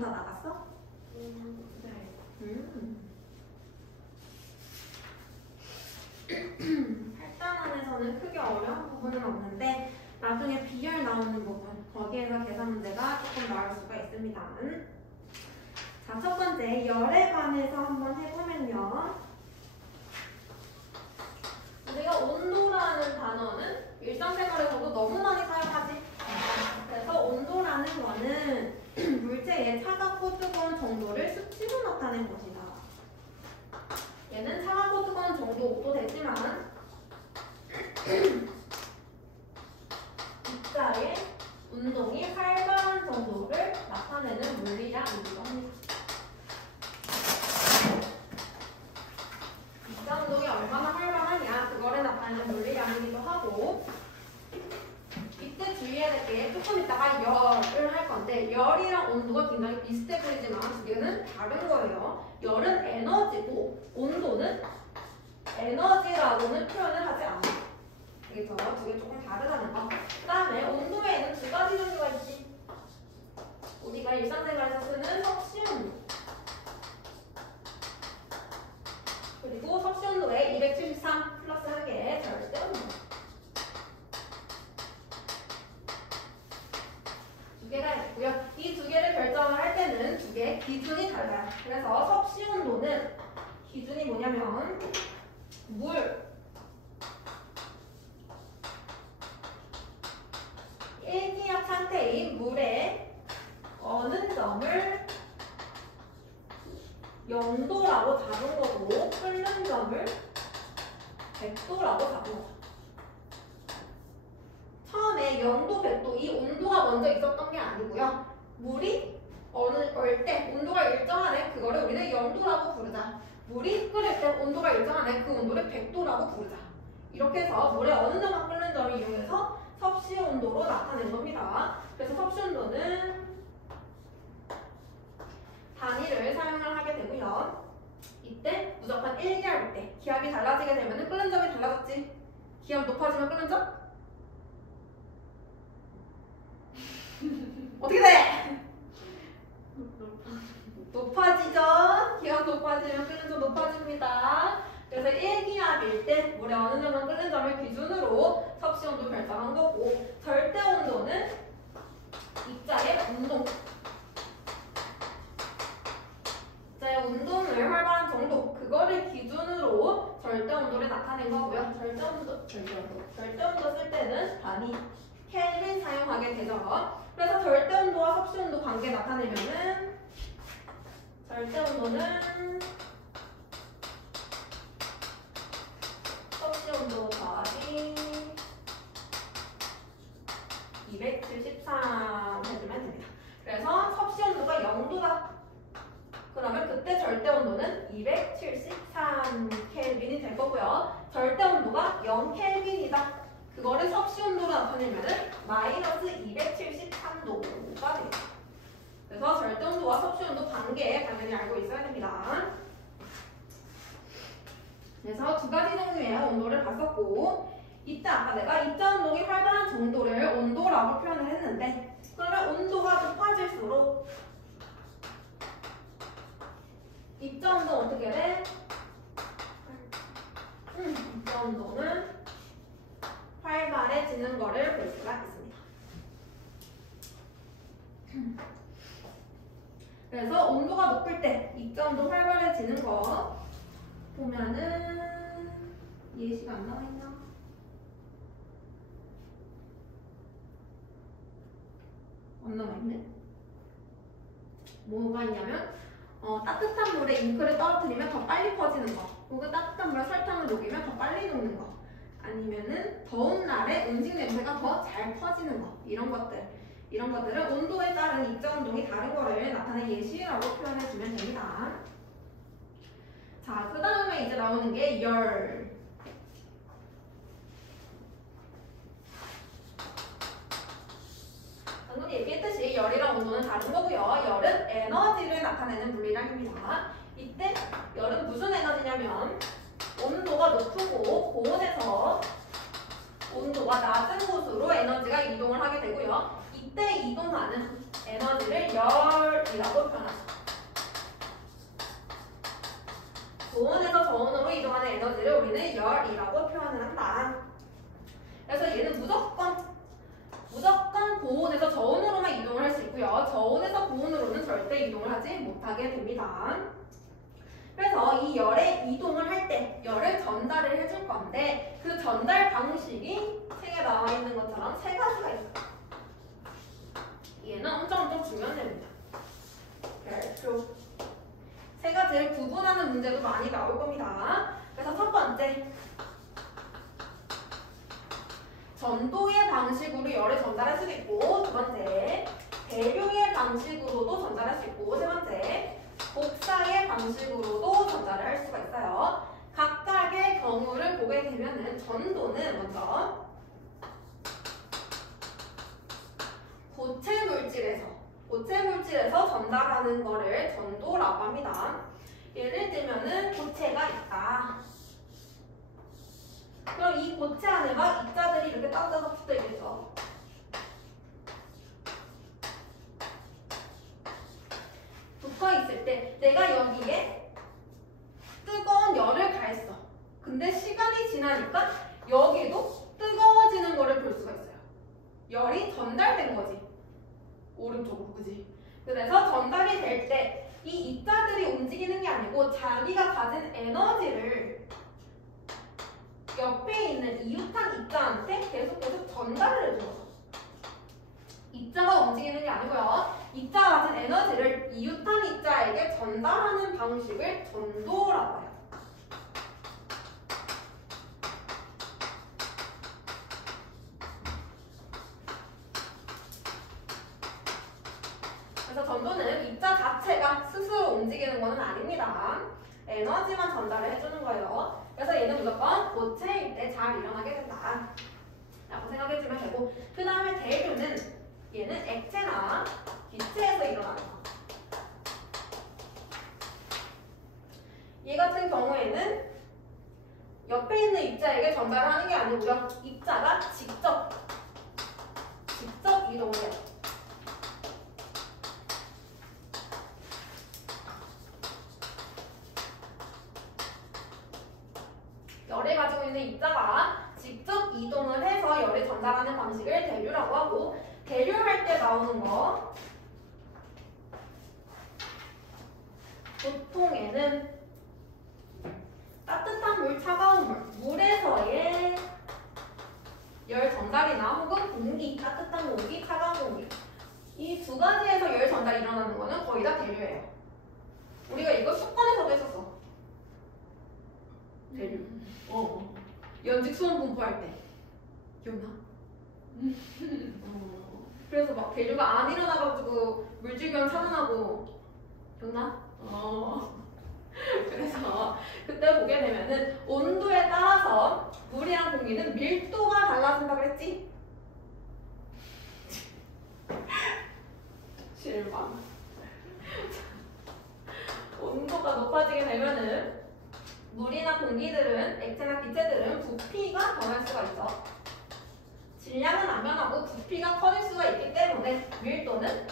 부분 다 나갔어? 네. 활단안에서는 크게 어려운 부분은 없는데 나중에 비열 나오는 부분 거기에서 계산 문제가 조금 나올 수가 있습니다. 자, 첫 번째 열에 관해서 한번 해보면요. 우리가 온도라는 단어는 일상생활에서도 너무 많이 사용하지. 그래서 온도라는 거는 물체의 차갑고 뜨거운 정도를 수치로 나타낸 것이다. 얘는 차갑고 뜨거운 정도도 되지만 입자의 운동이 활발한 정도를 나타내는 물리량이기도 합니다. 입자 운동이 얼마나 활발하냐 그거를 나타내는 물리량이기도 하고 이때 주의해야 될 게 조금 이따가 열을 할 건데 열이랑 온도가 굉장히 비슷해 보이지만 두 개는 다른 거예요. 열은 에너지고 온도는 에너지라고는 표현을 하지 않아요. 그래서 두 개 조금 다르다는 거. 그 다음에 온도에는 두 가지 종류가 있지. 우리가 일상생활에서 쓰는 섭씨온도 그리고 섭씨온도에 273 플러스 한 개의 절대온도 두 개가 있고요. 이 두 개를 결정을 할 때는 두 개의 기준이 달라요. 그래서 섭씨온도는 기준이 뭐냐면 물 1기압 상태인 물에 어느 점을 0도라고 잡은 거고 끓는 점을 100도라고 잡은 거죠. 처음에 0도, 100도 이 온도가 먼저 있었던 게 아니고요. 물이 얼 때 온도가 일정하네. 그거를 우리는 0도라고 부르자. 물이 끓을 때 온도가 일정하네. 그 온도를 100도라고 부르자. 이렇게 해서 물에 어느 점만 끓는 점을 이용해서 섭씨 온도로 나타낸 겁니다. 그래서 섭씨 온도는 단위를 사용을 하게 되고요. 이때 무조건 1기압일 때 기압이 달라지게 되면 끓는 점이 달라졌지. 기압 높아지면 끓는 점? 어떻게 돼? 높아지죠? 기압 높아지면 끓는 점 높아집니다. 그래서 1기압일 때 물에 어느 정도 끓는 점을 기준으로 섭씨 온도 결정한 거고 절대 온도는 입자의 운동 입자의 운동을 활발한 정도 그거를 기준으로 절대 온도를 나타낸 거고요. 절대 온도 쓸 때는 단위 켈빈 사용하게 되죠. 그래서 절대 온도와 섭씨 온도 관계 나타내면은 절대 온도는 섭씨 온도 더하기 273 해주면 됩니다. 그래서 섭씨 온도가 0도다. 그러면 그때 절대 온도는 273 켈빈이 될 거고요. 절대 온도가 0 켈빈이다. 그거를 섭씨 온도로 나타내면은 마이너스 273도가 됩니다. 그래서 절대 온도와 섭씨 온도 관계 당연히 알고 있어야 됩니다. 그래서 두 가지 종류의 온도를 봤었고 이때 아까 내가 입자 운동이 활발한 정도를 온도라고 표현을 했는데 그러면 온도가 높아질수록 입자 운동 어떻게 돼? 입자 운동은 활발해지는 거를 볼 수가 있습니다. 그래서 온도가 높을 때 입자 운동 활발해지는 거 보면은 예시가 안 나와 있나? 안 나와 있네. 뭐가 있냐면 따뜻한 물에 잉크를 떨어뜨리면 더 빨리 퍼지는 거, 혹은 따뜻한 물에 설탕을 녹이면 더 빨리 녹는 거, 아니면은 더운 날에 음식 냄새가 더 잘 퍼지는 거, 이런 것들은 온도에 따른 입자 운동이 다른 거를 나타낸 예시라고 표현해주면 됩니다. 자, 그 다음에 이제 나오는 게 열. 방금 얘기했듯이 열이랑 온도는 다른 거고요. 열은 에너지를 나타내는 물리량입니다. 이때 열은 무슨 에너지냐면 온도가 높고 고온에서 온도가 낮은 곳으로 에너지가 이동을 하게 되고요. 이때 이동하는 에너지를 열이라고 표현하죠. 고온에서 저온으로 이동하는 에너지를 우리는 열이라고 표현을 한다. 그래서 얘는 무조건 고온에서 저온으로만 이동을 할 수 있고요. 저온에서 고온으로는 절대 이동을 하지 못하게 됩니다. 그래서 이 열의 이동을 할 때 열을 전달을 해줄 건데 그 전달 방식이 책에 나와 있는 것처럼 세 가지가 있어요. 얘는 엄청 중요한 내용입니다. 별표. 세 가지를 구분하는 문제도 많이 나올 겁니다. 그래서 첫 번째, 전도의 방식으로 열을 전달할 수도 있고, 두 번째, 대류의 방식으로도 전달할 수 있고, 세 번째, 복사의 방식으로도 전달을 할 수가 있어요. 각각의 경우를 보게 되면은 전도는 먼저 고체 물질에서 전달하는 거를 전도라고 합니다. 예를 들면은 고체가 있다. 그럼 이 고체 안에 막 입자들이 이렇게 따뜻하게 붙어 있겠죠. 붙어 있을 때 내가 여기에 뜨거운 열을 가했어. 근데 시간이 지나니까 여기도 뜨거워지는 거를 볼 수가 있어요. 열이 전달된 거지. 오른쪽으로, 그지? 그래서 전달이 될 때 이 입자들이 움직이는 게 아니고 자기가 가진 에너지를 옆에 있는 이웃한 입자한테 계속 전달을 해줘요. 입자가 움직이는 게 아니고요. 입자가 가진 에너지를 이웃한 입자에게 전달하는 방식을 전도라고 해요. 그래서 전도는 입자 자체가 스스로 움직이는 것은 아닙니다. 에너지만 전달을 해주는 거예요. 그래서 얘는 무조건 고체일 때 잘 일어나게 된다 라고 생각해주면 되고, 그 다음에 대류는 얘는 액체나 기체에서 일어나는 거. 얘 같은 경우에는 옆에 있는 입자에게 전달을 하는 게 아니고요. 입자가 직접 이동을 해요. 열을 가지고 있는 입자가 직접 이동을 해서 열을 전달하는 방식을 대류라고 하고, 대류할 때 나오는 거 보통에는 따뜻한 물, 차가운 물, 물에서의 열 전달이나 혹은 공기, 따뜻한 공기, 차가운 공기, 이 두 가지에서 열 전달이 일어나는 거는 거의 다 대류예요. 우리가 이거 수권에서도 했었어. 대류. 연직 수원 분포할 때 기억나? 그래서 막 대류가 안 일어나가지고 물질견 살아나고 기억나? 그래서 그때 보게 되면은 온도에 따라서 물이랑 공기는 밀도가 달라진다 그랬지? 실망. 온도가 높아지게 되면은 물이나 공기들은, 액체나 기체들은 부피가 변할 수가 있어. 질량은 안 변하고 부피가 커질 수가 있기 때문에 밀도는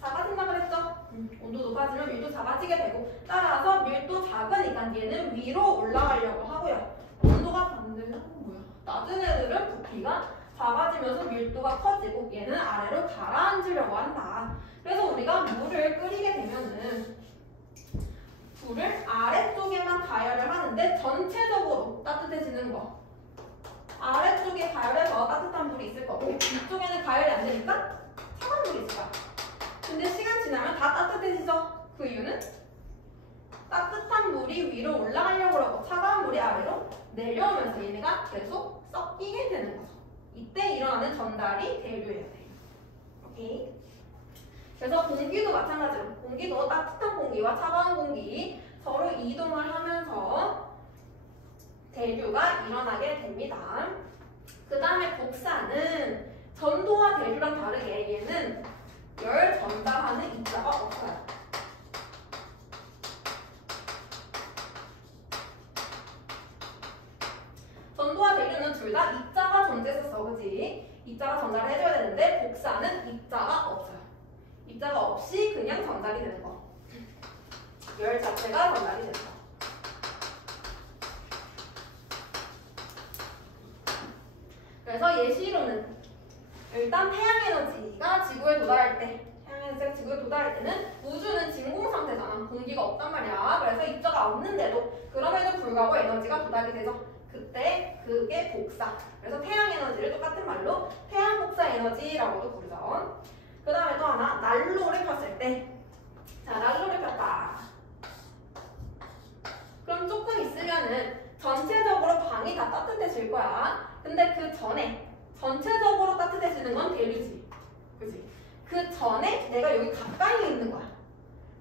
작아진다 그랬죠? 온도 높아지면 밀도 작아지게 되고, 따라서 밀도 작으니까 얘는 위로 올라가려고 하고요. 온도가 반대는 뭐야? 낮은 애들은 부피가 작아지면서 밀도가 커지고 얘는 아래로 가라앉으려고 한다. 그래서 우리가 물을 끓이게 되면은 불을 아래쪽에만 가열을 하는데 전체적으로 따뜻해지는 거. 아래쪽에 가열해서 따뜻한 물이 있을 거고, 위쪽에는 가열이 안 되니까 차가운 물이 있을 거야. 근데 시간 지나면 다 따뜻해지죠? 그 이유는 따뜻한 물이 위로 올라가려고 하고 차가운 물이 아래로 내려오면서 얘네가 계속 섞이게 되는 거죠. 이때 일어나는 전달이 대류예요. 오케이? 그래서 공기도 마찬가지로, 공기도 따뜻한 공기와 차가운 공기 서로 이동을 하면서 대류가 일어나게 됩니다. 그 다음에 복사는 전도와 대류랑 다르게 얘는 열 전달하는 입자가 없어요. 전도와 대류는 둘 다 입자가 존재했었어, 그지? 입자가 전달을 해줘야 되는데 복사는 입자가 없어요. 입자가 없이 그냥 전달이 되는 거. 열 자체가 전달이 되는 거. 그래서 예시로는 일단 태양 에너지가 지구에 도달할 때, 태양 에너지가 지구에 도달할 때는 우주는 진공 상태잖아. 공기가 없단 말이야. 그래서 입자가 없는데도 그럼에도 불구하고 에너지가 도달이 되죠. 그때 그게 복사. 그래서 태양 에너지를 똑같은 말로 태양 복사 에너지라고도 부르죠. 그 다음에 또 하나, 난로를 폈을 때. 자, 난로를 폈다. 그럼 조금 있으면은 전체적으로 방이 다 따뜻해질 거야. 근데 그 전에 전체적으로 따뜻해지는 건 대류지. 그치? 그 전에 내가 여기 가까이에 있는 거야.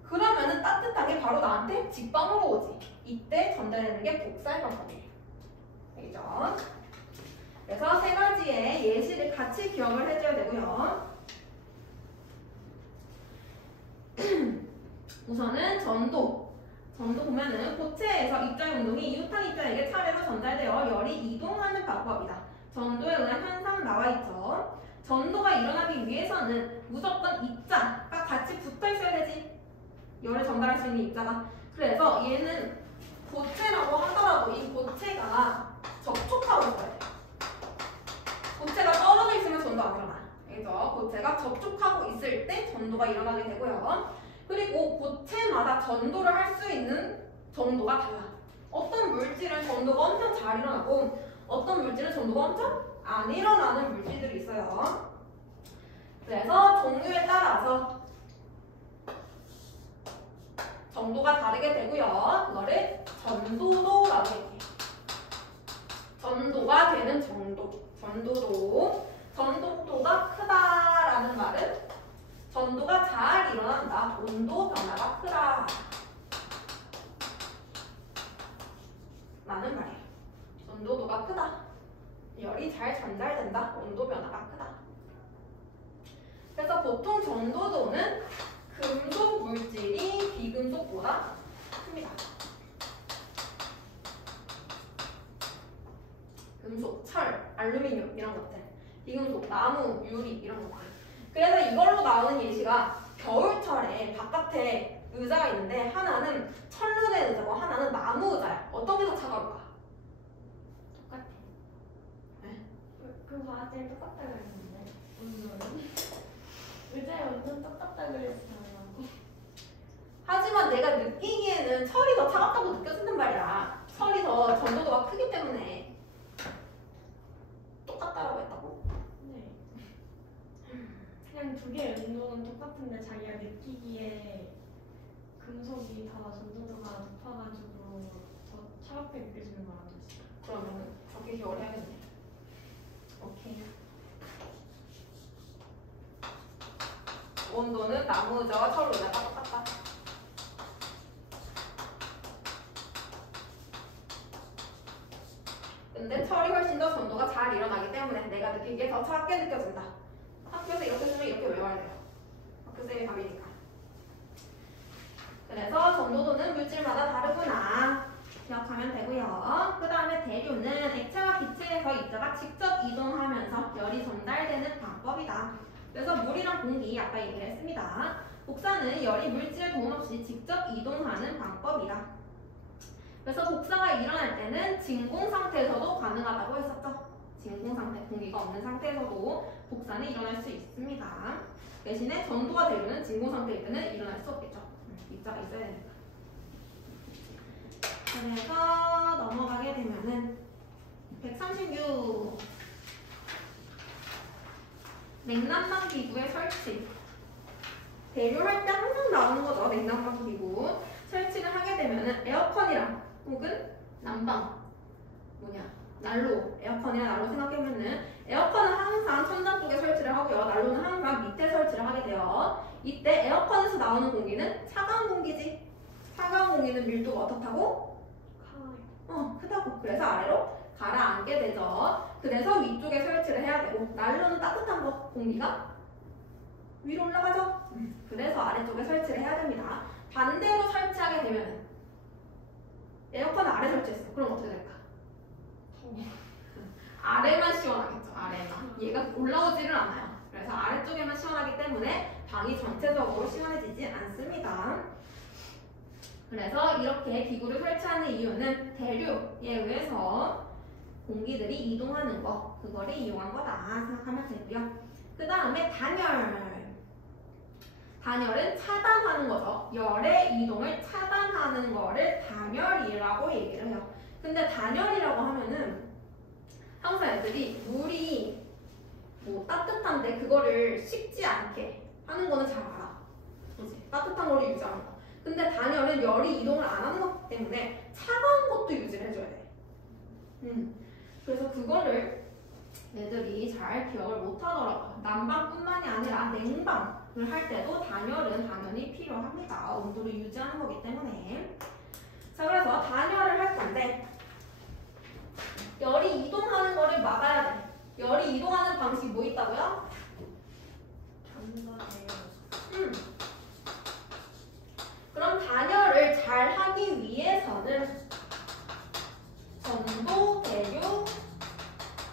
그러면은 따뜻한 게 바로 나한테 직방으로 오지. 이때 전달되는 게 복사의 방법이에요. 알겠죠? 그래서 세 가지의 예시를 같이 기억을 해줘야 되고요. 우선은 전도. 전도 보면은 고체에서 입자의 운동이 이웃한 입자에게 차례로 전달되어 열이 이동하는 방법이다. 전도에 의한 현상 나와 있죠. 전도가 일어나기 위해서는 무조건 입자가 같이 붙어 있어야 되지. 열을 전달할 수 있는 입자가. 그래서 얘는 고체라고 하더라도 이 고체가 접촉하고 있어야 돼. 고체가 떨어져 있으면 전도 안 일어나. 알겠죠? 고체가 접촉하고 있을 때 전도가 일어나게 되고요. 그리고 고체마다 전도를 할 수 있는 정도가 달라. 어떤 물질은 전도가 엄청 잘 일어나고 어떤 물질은 전도가 엄청 안 일어나는 물질들이 있어요. 그래서 종류에 따라서 정도가 다르게 되고요. 그거를 전도도라고 얘기해요. 전도가 되는 정도. 전도도. 전도도가 크다라는 말은 전도가 잘 일어난다. 온도 변화가 크다. 라는 말이에요. 전도도가 크다. 열이 잘 전달된다. 온도 변화가 크다. 그래서 보통 전도도는 금속 물질이 비금속보다 큽니다. 금속, 철, 알루미늄 이런 것들. 비금속, 나무, 유리 이런 것들. 그래서 이걸로 나오는 예시가 겨울철에 바깥에 의자가 있는데 하나는 철로 된 의자고 하나는 나무 의자야. 어떤 게 더 차가울까? 똑같아. 네. 그 과제 똑같다 그랬는데 온도는 의자의 온도는 똑같다 그랬어요. 하지만 내가 느끼기에는 철이 더 차갑다고 느껴진단 말이야. 철이 더 전도도가 크기 때문에 똑같다라고 했다고? 네. 그냥 두 개의 온도는 똑같은데 자기가 느끼기에 금속이 더 전도도가 높아가지고 더 차갑게 느껴지는 거라고 했어요. 그러면 저렇게 기억을 해야겠네. 오케이. 온도는 나무 의자와 철 의자가 똑같다. 근데 철이 훨씬 더 전도가 잘 일어나기 때문에 내가 느끼기에 더 차갑게 느껴진다. 학교에서 이렇게 쓰면 이렇게 외워야 돼요. 학교생의 답이니까. 그래서 전도도는 물질마다 다르구나. 기억하면 되고요. 그 다음에 대류는 액체와 기체에서 입자가 직접 이동하면서 열이 전달되는 방법이다. 그래서 물이랑 공기 아까 얘기를 했습니다. 복사는 열이 물질의 도움 없이 직접 이동하는 방법이다. 그래서 복사가 일어날 때는 진공 상태에서도 가능하다고 했었죠. 진공 상태, 공기가 없는 상태에서도 복사는 일어날 수 있습니다. 대신에 전도가 되려는 진공 상태일 때는 일어날 수 없겠죠. 입자가 있어야 되니까. 그래서 넘어가게 되면은 136 냉난방 기구의 설치. 대류할 때 항상 나오는 거죠. 냉난방 기구 설치를 하게 되면은 에어컨이랑 혹은 난방 난로, 에어컨이랑 난로 생각해보면은 에어컨은 항상 천장 쪽에 설치를 하고요. 난로는 항상 밑에 설치를 하게 돼요. 이때 에어컨에서 나오는 공기는 차가운 공기지. 차가운 공기는 밀도가 어떻다고? 크다고. 그래서 아래로 가라앉게 되죠. 그래서 위쪽에 설치를 해야 되고 난로는 따뜻한 거 공기가 위로 올라가죠. 그래서 아래쪽에 설치를 해야 됩니다. 반대로 설치하게 되면 에어컨을 아래 설치했어. 그럼 어떻게 될까? 아래만 시원하겠죠. 아래만. 얘가 올라오지를 않아요. 그래서 아래쪽에만 시원하기 때문에 방이 전체적으로 시원해지지 않습니다. 그래서 이렇게 기구를 설치하는 이유는 대류에 의해서 공기들이 이동하는 거, 그거를 이용한 거다 생각하면 되고요. 그 다음에 단열. 단열은 차단하는 거죠. 열의 이동을 차단하는 거를 단열이라고 얘기를 해요. 근데 단열이라고 하면은 항상 애들이 물이 뭐 따뜻한데 그거를 식지 않게 하는 거는 잘 알아. 그치? 따뜻한 거를 유지하는 거. 근데 단열은 열이 이동을 안 하는 거기 때문에 차가운 것도 유지를 해줘야 돼. 그래서 그거를 애들이 잘 기억을 못 하더라고요. 난방뿐만이 아니라 냉방을 할 때도 단열은 당연히 필요합니다. 온도를 유지하는 거기 때문에. 자, 그래서 단열을 할 건데 열이 이동하는 거를 막아야 돼. 열이 이동하는 방식이 뭐 있다고요? 그럼 단열을 잘 하기 위해서는 전도, 대류,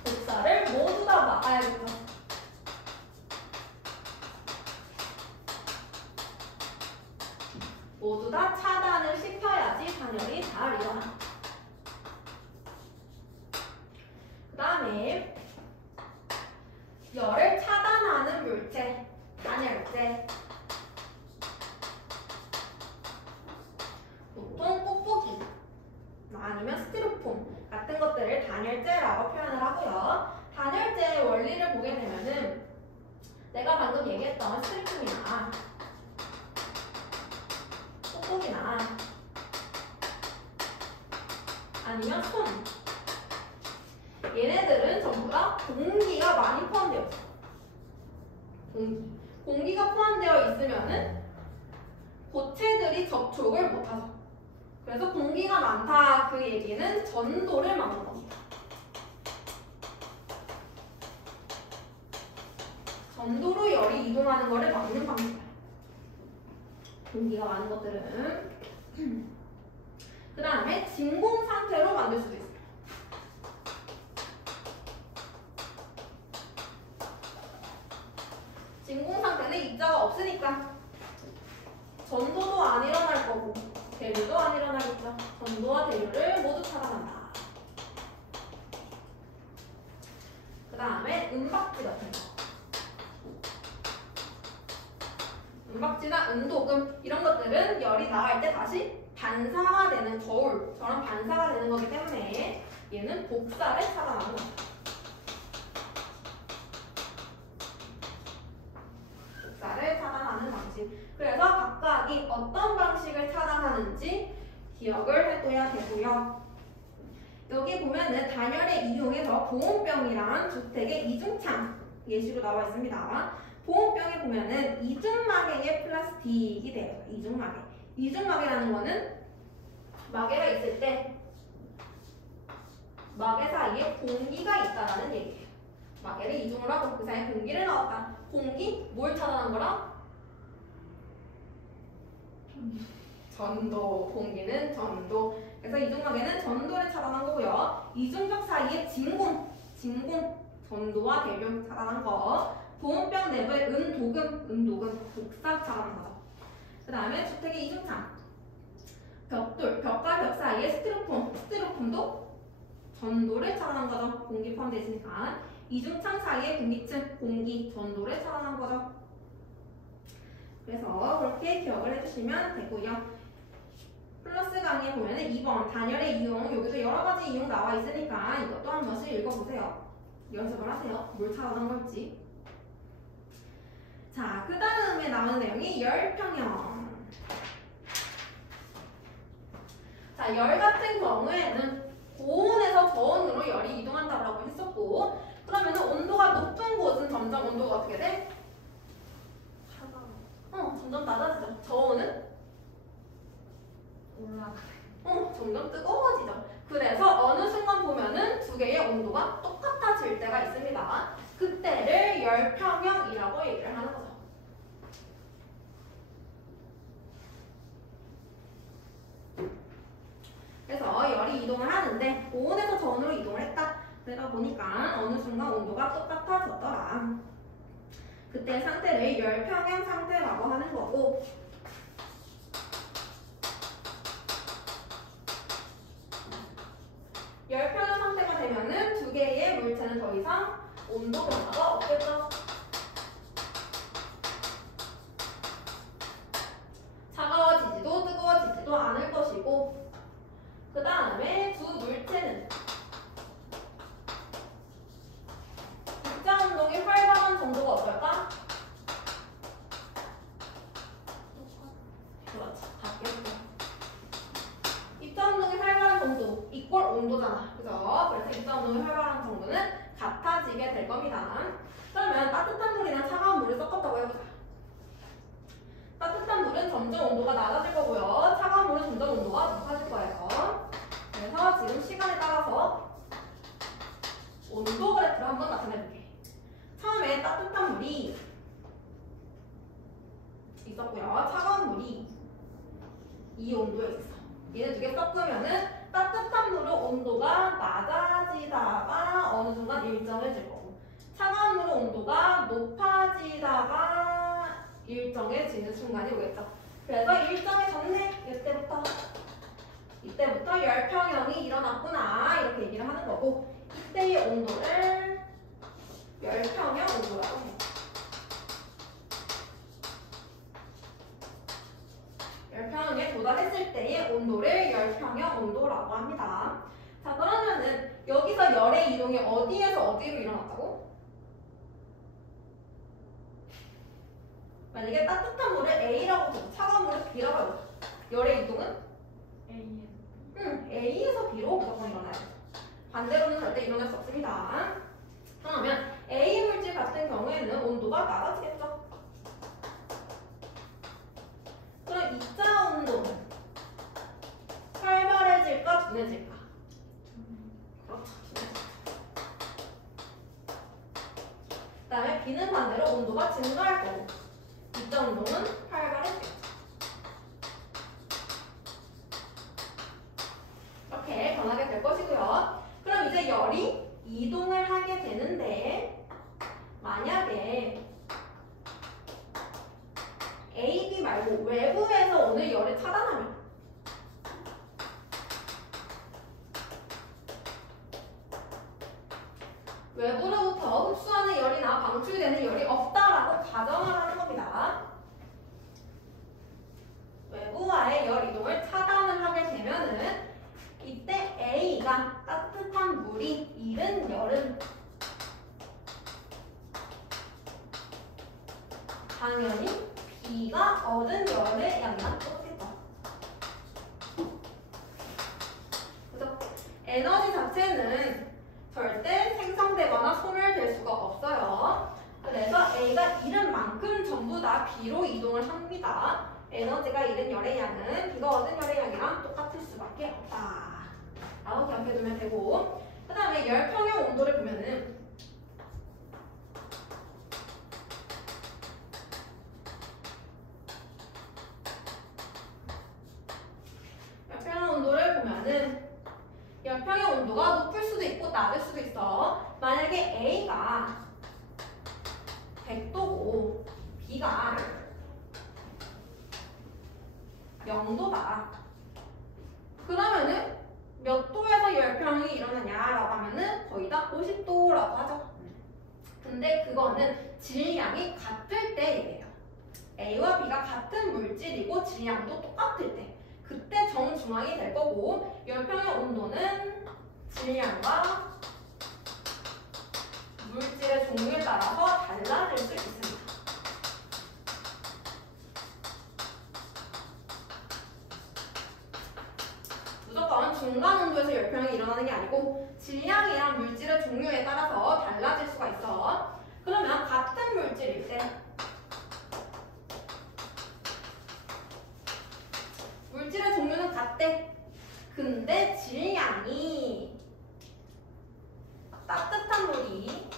복사를 모두 다 막아야겠죠. 모두 다 차단을 시켜야지 단열이 잘 일어나. 그 다음에 열을 차단하는 물체, 단열재. 보통 뽁뽁이 아니면 스티로폼 같은 것들을 단열재라고 표현을 하고요. 단열재의 원리를 보게 되면은 내가 방금 얘기했던 스티로폼이나 뽁뽁이나 아니면 손, 얘네들은 전부 다 공기가 많이 포함되어 있어요. 공기가 포함되어 있으면은 고체들이 접촉을 못하죠. 그래서 공기가 많다 그 얘기는 전도를 막는 겁니다. 전도로 열이 이동하는 것을 막는 방법이에요. 공기가 많은 것들은. 그 다음에 진공 상태로 만들 수도 있어요. 진공 상태는 입자가 없으니까 전도도 안 일어날 거고 대류도 안 일어나겠죠. 전도와 대류를 모두 차단한다. 그 다음에 은박지 같은 거. 은박지나 은도금 이런 것들은 열이 나갈 때 다시 반사가 되는 거울처럼 반사가 되는 거기 때문에 얘는 복사를 차단하는 거죠. 복사를 차단하는 방식. 그래서 각각이 어떤 방식을 차단하는지 기억을 해둬야 되고요. 여기 보면은 단열에 이용해서 보온병이랑 주택의 이중창 예시로 나와 있습니다. 보온병에 보면은 이중마개의 플라스틱이 돼요. 이중마개. 이중마개라는 거는 마개가 있을 때 마개 사이에 공기가 있다라는 얘기예요. 마개를 이중을 하고 그 사이에 공기를 넣었다. 공기? 뭘 차단한 거라? 전도. 공기는 전도. 그래서 이중마개는 전도를 차단한 거고요. 이중벽 사이에 진공, 전도와 대류 차단한 거. 보온병 내부에 은도금, 복사 차단한 거죠. 그 다음에 주택의 이중창. 벽돌, 벽과 벽 사이에 스티로폼도 전도를 차단한 거죠. 공기 포함되어 있으니까. 이중창 사이에 공기층, 공기, 전도를 차단한 거죠. 그래서 그렇게 기억을 해주시면 되고요. 플러스 강의에 보면은 2번 단열의 이용, 여기서 여러 가지 이용 나와 있으니까 이것도 한 번씩 읽어보세요. 연습을 하세요. 뭘 차단한 걸지. 자, 그 다음에 나오는 내용이 열평형. 자, 열 같은 경우에는 고온에서 저온으로 열이 이동한다고 했었고, 그러면 온도가 높은 곳은 점점 온도가 어떻게 돼? 점점 낮아지죠. 저온은? 점점 뜨거워지죠. 그래서 어느 순간 보면은 두 개의 온도가 똑같아질 때가 있습니다. 그때를 열평형이라고 얘기를 하는 거죠. 그래서 열이 이동을 하는데 고온에서 저온으로 이동을 했다. 그러다 보니까 어느 순간 온도가 똑같아졌더라. 그때 상태를 열평형 상태라고 하는 거고, 열평형 상태가 되면은 두 개의 물체는 더 이상 온도 변화가 없겠죠. 차가워지지도 뜨거워지지도 않을 것이고, 그 다음에 두 물체는 입자 운동이 활발한 정도가 어떨까? 그렇지, 바뀌었어. 입자 운동이 활발한 정도 이꼴 온도잖아, 그죠? 그래서 입자 운동이 활발한 정도는 같아지게 될 겁니다. 그러면 따뜻한 물이랑 차가운 물을 섞었다고 해보자. 따뜻한 물은 점점 온도가 낮아질 거고요. 차가운 물은 점점 온도가 높아질 거예요. 그래서 지금 시간에 따라서 온도 그래프를 한번 나타내볼게. 처음에 따뜻한 물이 있었고요. 차가운 물이 이 온도에 있어. 얘네 두 개 섞으면은 따뜻한 물은 온도가 낮아지다가 어느 순간 일정해질 거고, 차가운 물은 온도가 높아지다가 일정해지는 순간이 오겠죠. 그래서 일정해졌네. 이때부터 열평형이 일어났구나, 이렇게 얘기를 하는 거고, 이때의 온도를 열평형 온도라고 해요. 열평형에 도달했을 때의 온도를 열평형 온도라고 합니다. 자, 그러면은 여기서 열의 이동이 어디에서 어디로 일어났다고? 만약에 따뜻한 물을 A라고 보고 차가운 물을 B라고 해보자. 열의 이동은? A에서 B로 무조건 일어나요. 반대로는 절대 일어날 수 없습니다. 그러면 A 물질 같은 경우에는 온도가 낮아지겠죠. 그럼 입자 온도는 활발해질까 둔해질까? 그렇죠. 그 다음에 B는 반대로 온도가 증가할 거고, 입자 온도는 활발해지겠죠. 이렇게 변하게 될 것이고요. 그럼 이제 열이 이동을 하게 되는데, 만약에 A, B 말고 외부에서 오는 열을 차단하면 외부로부터 흡수하는 열이나 방출되는 열이 없다라고 가정을 하는 겁니다. 외부와의 열 이동을 차단을 하게 되면은 이때 A가 따뜻한 물이 잃은 열은 당연히 B가 얻은 열의 양이랑 똑같겠다. 그죠? 에너지 자체는 절대 생성되거나 소멸될 수가 없어요. 그래서 A가 잃은 만큼 전부 다 B로 이동을 합니다. 에너지가 잃은 열의 양은 B가 얻은 열의 양이랑 똑같을 수밖에 없다 라고 기억해두면 되고, 그 다음에 열평형 온도를 보면은 열평형 온도가 높을 수도 있고 낮을 수도 있어. 만약에 A가 100도고 B가 0도다. 그러면은 몇 도에서 열평이 일어나냐라고 하면은 거의 다 50도라고 하죠. 근데 그거는 질량이 같을 때예요. A와 B가 같은 물질이고 질량도 똑같을 때, 그때 정중앙이 될 거고, 열평형 온도는 질량과 물질의 종류에 따라서 달라질 수 있습니다. 무조건 중간 온도에서 열평이 일어나는 게 아니고 질량이랑 물질의 종류에 따라서 달라질 수가 있어. 그러면 같은 물질일 때 물질의 종류는 같대. 근데 질량이 따뜻한 물이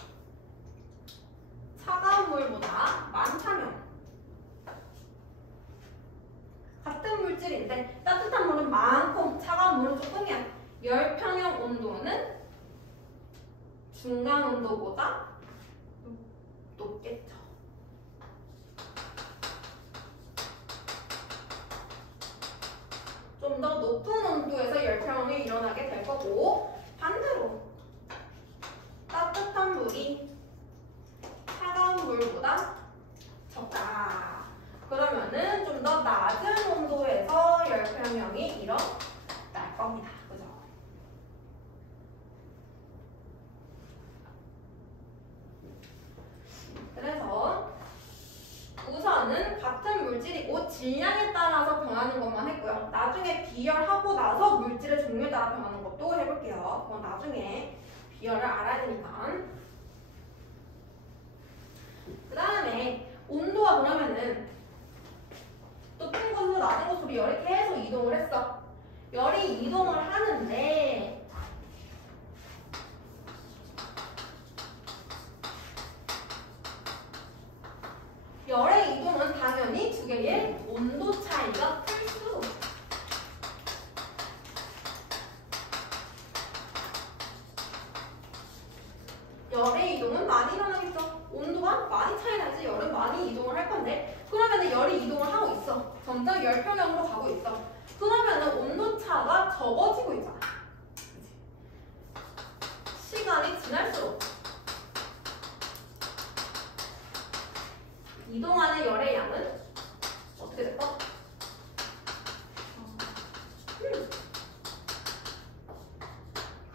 차가운 물보다 많다면, 같은 물질인데 따뜻한 물은 많고 차가운 물은 조금이야. 열평형 온도는 중간 온도보다 높겠죠. 좀 더 높은 온도에서 열평이 일어나게 될 거고, 반대로 따뜻한 물이 차가운 물보다 적다. 그러면은 좀 더 낮은 온도에서 열평형이 일어날 겁니다. 그죠? 그래서 우선은 같은 물질이고 질량에 따라서 변하는 것만 했고요. 나중에 비열하고 나서 물질의 종류에 따라 변하는 것도 해볼게요. 그건 나중에 비열을 알아야 되니까. 그 다음에 온도가 그러면은 높은 곳으로 낮은 곳으로 열이 계속 이동을 했어. 열이 이동을 하는데 열의 이동은 당연히 두 개의 온도 차이가 클 수도 있어. 열의 이동은 많이 일어나겠죠. 온도가 많이 차이 나지. 열은 많이 이동을 할 건데, 그러면 열이 이동을 하고 있어. 점점 열평형으로 가고 있어. 그러면 온도 차가 적어지고 있잖아. 그치? 시간이 지날수록 이동하는 열의 양은 어떻게 될까?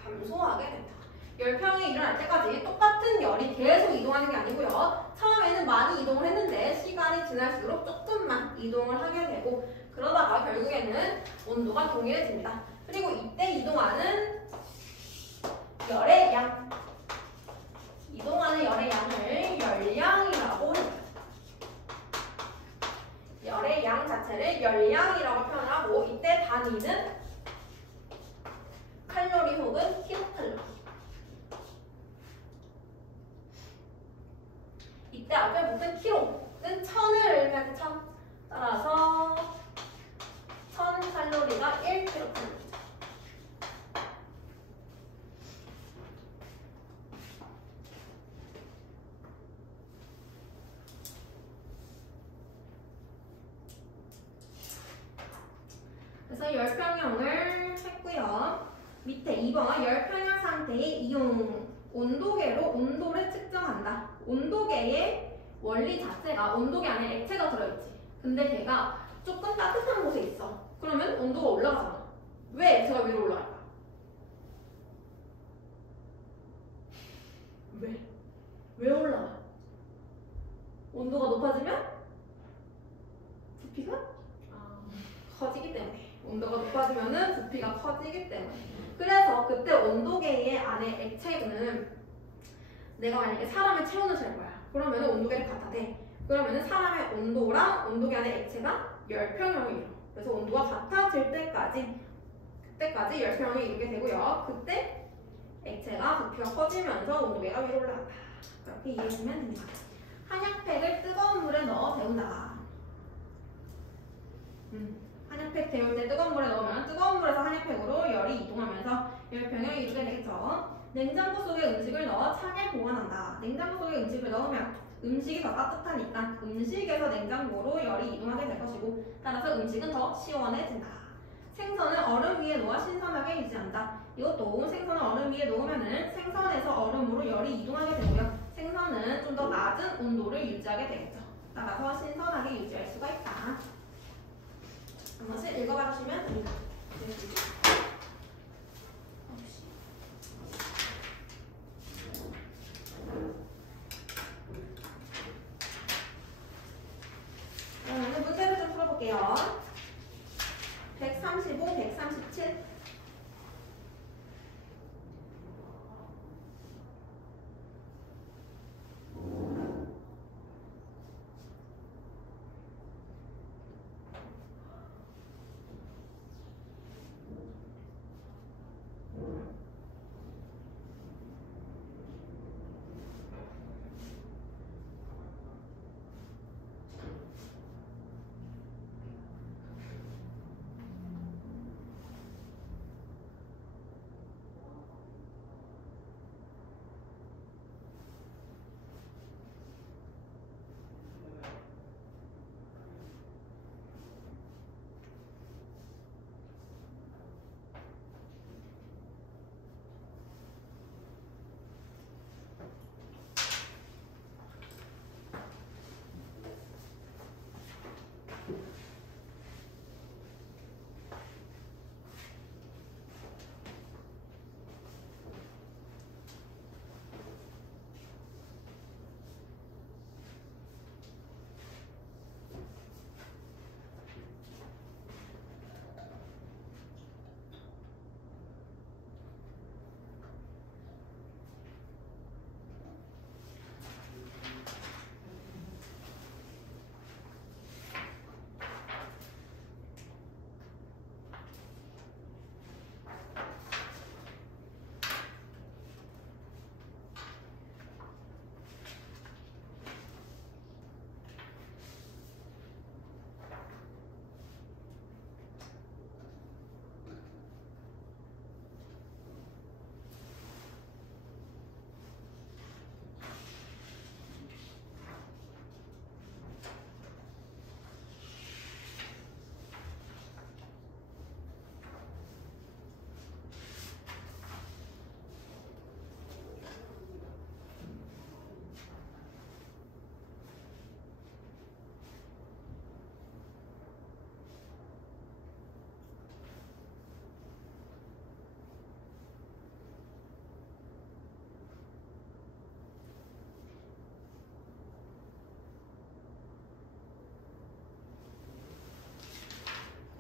감소하게 된다. 열평이 일어날 때까지 똑같은 열이 계속 이동하는 게 아니고요. 처음에는 많이 이동을 했는데 시간이 지날수록 조금만 이동을 하게 되고, 그러다가 결국에는 온도가 동일해집니다. 그리고 이때 이동하는 열의 양, 이동하는 열의 양을 열량이라고 해요. 열의 양 자체를 열량이라고 표현하고, 이때 단위는 칼로리 혹은 킬로칼로리. 이때 앞에 붙은 킬로는 1000을 의미하는 1000. 따라서 1000칼로리가 1킬로칼로리죠. 그래서 열평형을 했고요. 밑에 2번 열평형 상태의 이용 온도계로 온도를 측정한다. 온도계의 원리 자체가 온도계 안에 액체가 들어있지. 근데 걔가 조금 따뜻한 곳에 있어. 그러면 온도가 올라가잖아. 왜 액체가 위로 올라갈까? 왜 올라가? 온도가 높아지면 부피가 커지기 때문에. 온도가 높아지면은 부피가 커지기 때문에. 그래서 그때 온도계의 안에 액체는 내가 만약에 사람의 체온을 잴 거야. 그러면 온도계를 갖다 대. 그러면은 사람의 온도랑 온도계 안에 액체가 열평형을 이뤄. 그래서 온도가 같아질 그때까지 열평형을 이루게 되고요. 그때 액체가 부피가 커지면서 온도계가 위로 올라간다. 그렇게 이해해주면 됩니다. 한약팩을 뜨거운 물에 넣어 데운다. 한약팩 데울 때 뜨거운 물에 넣으면 뜨거운 물에서 한약팩으로 열이 이동하면서 열평형을 이루게 되겠죠. 냉장고 속에 음식을 넣어 차게 보관한다. 냉장고 속에 음식을 넣으면 음식이 더 따뜻하니까 음식에서 냉장고로 열이 이동하게 될 것이고, 따라서 음식은 더 시원해진다. 생선을 얼음 위에 놓아 신선하게 유지한다. 이것도 생선을 얼음 위에 놓으면은 생선에서 얼음으로 열이 이동하게 되고요. 생선은 좀 더 낮은 온도를 유지하게 되겠죠. 따라서 신선하게 유지할 수가 있다. 한 번씩 읽어봐 주시면 됩니다. 그러면 문제를 좀 풀어볼게요. 135, 137.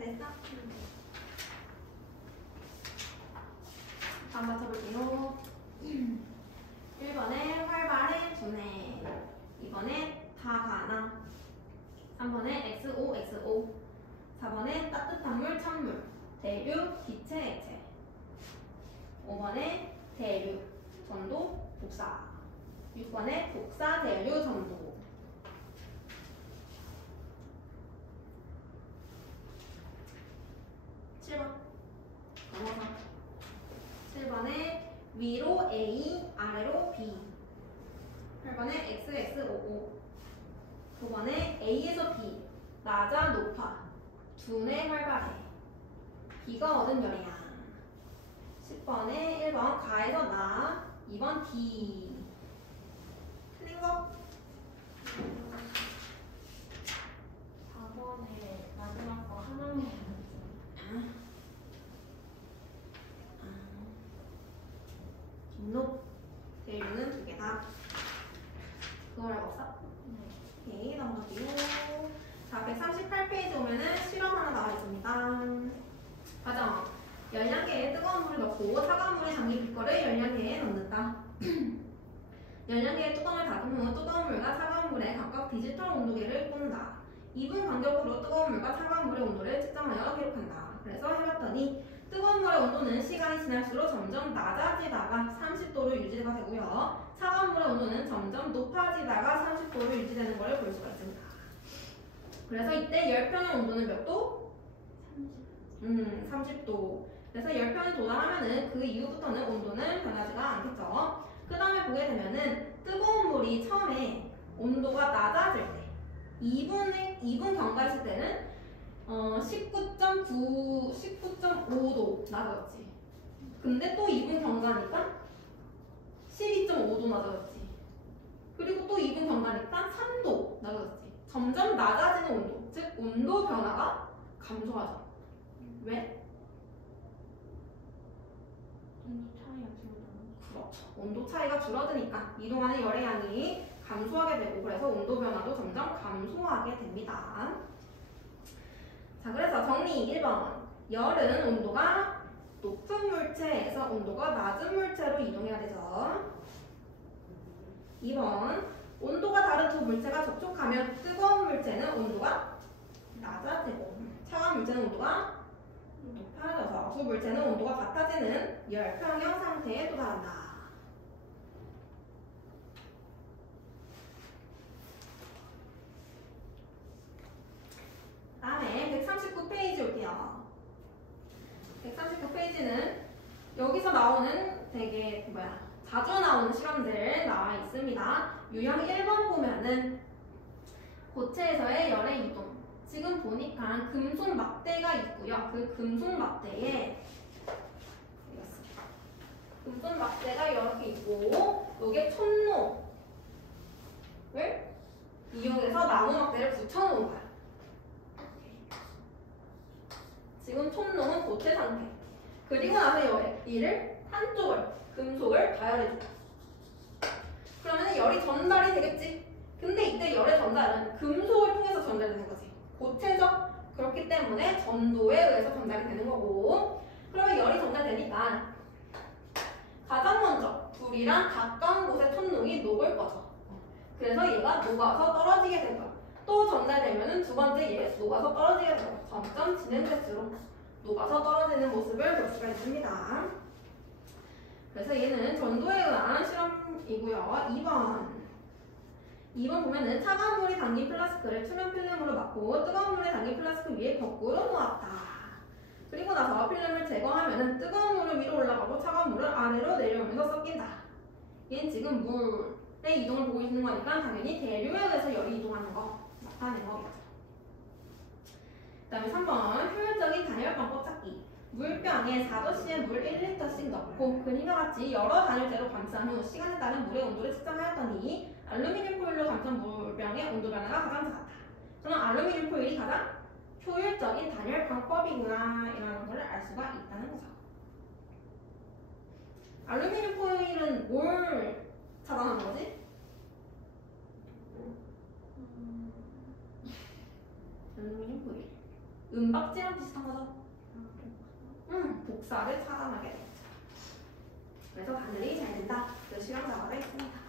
됐어? 다음 맞춰볼게요. 1번에 활발해 두네. 2번에 다 가나. 3번에 XO XO. 4번에 따뜻한 물 찬물. 대류 기체 액체. 5번에 대류 전도 복사. 6번에 복사 대류 전도. 7번 넘어서. 7번에 위로 A 아래로 B. 8번에 XXOO. 9번에 A에서 B 낮아 높아 두뇌 활발해 B가 얻은 열이야. 10번에 1번 가에서 나. 2번 D. 틀린 거? 4번에 마지막 거 하나만 해야지. 김록 대류는 두 개다. 그거 알고 없어? 네. 오케이, 넘어갈게요. 자, 138페이지 오면은 실험 하나 나와 있습니다. 가정. 열량계에 뜨거운 물을 넣고 차가운 물에 잠긴 빗거를 열량계에 넣는다. 열량계의 뚜껑을 닫은 후 뜨거운 물과 차가운 물에 각각 디지털 온도계를 꽂는다. 2분 간격으로 뜨거운 물과 차가운 물의 온도를 측정하여 기록한다. 그래서 해봤더니 뜨거운 물의 온도는 시간이 지날수록 점점 낮아지다가 30도로 유지가 되고요. 차가운 물의 온도는 점점 높아지다가 30도로 유지되는 것을 볼 수가 있습니다. 그래서 이때 열편의 온도는 몇 도? 30도. 그래서 열편이 도달하면은 그 이후부터는 온도는 변하지가 않겠죠. 그 다음에 보게 되면은 뜨거운 물이 처음에 온도가 낮아질 때 2분 경과했을 때는 19.5도 낮아졌지. 근데 또 2분 경과니까 12.5도 낮아졌지. 그리고 또 2분 경과니까 3도 낮아졌지. 점점 낮아지는 온도, 즉 온도 변화가 감소하죠. 왜? 온도 차이가 줄어드는. 그렇죠. 온도 차이가 줄어드니까 이동하는 열의 양이 감소하게 되고 그래서 온도 변화도 점점 감소하게 됩니다. 자, 그래서 정리 1번. 열은 온도가 높은 물체에서 온도가 낮은 물체로 이동해야 되죠. 2번. 온도가 다른 두 물체가 접촉하면 뜨거운 물체는 온도가 낮아지고 차가운 물체는 온도가 높아져서 두 물체는 온도가 같아지는 열평형 상태에 도달한다. 다음에 139페이지 올게요. 139페이지는 여기서 나오는 되게 자주 나오는 실험들 나와 있습니다. 유형 1번 보면은 고체에서의 열의 이동. 지금 보니까 금속 막대가 있고요. 그 금속 막대에 금속 막대가 이렇게 있고 여기에 촛농을 이용해서 나무 막대를 붙여놓은 거야. 지금 촛농은 고체 상태. 그리고 나서 이를 한쪽을 금속을 가열해줘. 그러면 열이 전달이 되겠지. 근데 이때 열의 전달은 금속을 통해서 전달되는 거지. 고체죠. 그렇기 때문에 전도에 의해서 전달이 되는 거고. 그러면 열이 전달되니까 가장 먼저 불이랑 가까운 곳의 촛농이 녹을 거죠. 그래서 얘가 녹아서 떨어지게 될 거야. 또 전달되면은 두 번째 얘 녹아서 떨어지게 되고 점점 진행될수록 녹아서 떨어지는 모습을 볼 수가 있습니다. 그래서 얘는 전도에 의한 실험이고요. 2번 보면은 차가운 물이 담긴 플라스크를 투명 필름으로 막고 뜨거운 물에 담긴 플라스크 위에 거꾸로 놓았다. 그리고 나서 필름을 제거하면은 뜨거운 물은 위로 올라가고 차가운 물은 아래로 내려오면서 섞인다. 얘는 지금 물의 이동을 보고 있는 거니까 당연히 대류에 의해서 열이 이동하는 거 나타내는 거겠죠. 그 다음에 3번 효율적인 단열 방법 찾기. 물병에 4도씨의 물 1리터씩 넣고 그림과 같이 여러 단열재로 감싼 후 시간에 따른 물의 온도를 측정하였더니 알루미늄 포일로 감싼 물병의 온도 변화가 가장 작았다. 저는 알루미늄 포일이 가장 효율적인 단열 방법이구나 이라는 걸 알 수가 있다는 거죠. 알루미늄 포일은 뭘 차단하는 거지? 알루미늄 포일 은박지랑 비슷한 거죠. 복사를 차단하게 되죠. 그래서 단열이 잘 된다. 그 실험 결과가 있습니다.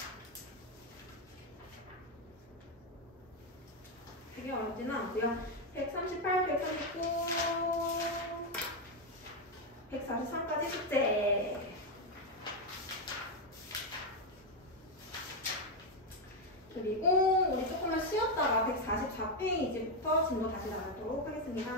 되게 어렵지는 않고요. 138, 139, 143까지 숙제. 그리고 우리 조금만 쉬었다가 144페이지부터 진도 다시 나가도록 하겠습니다.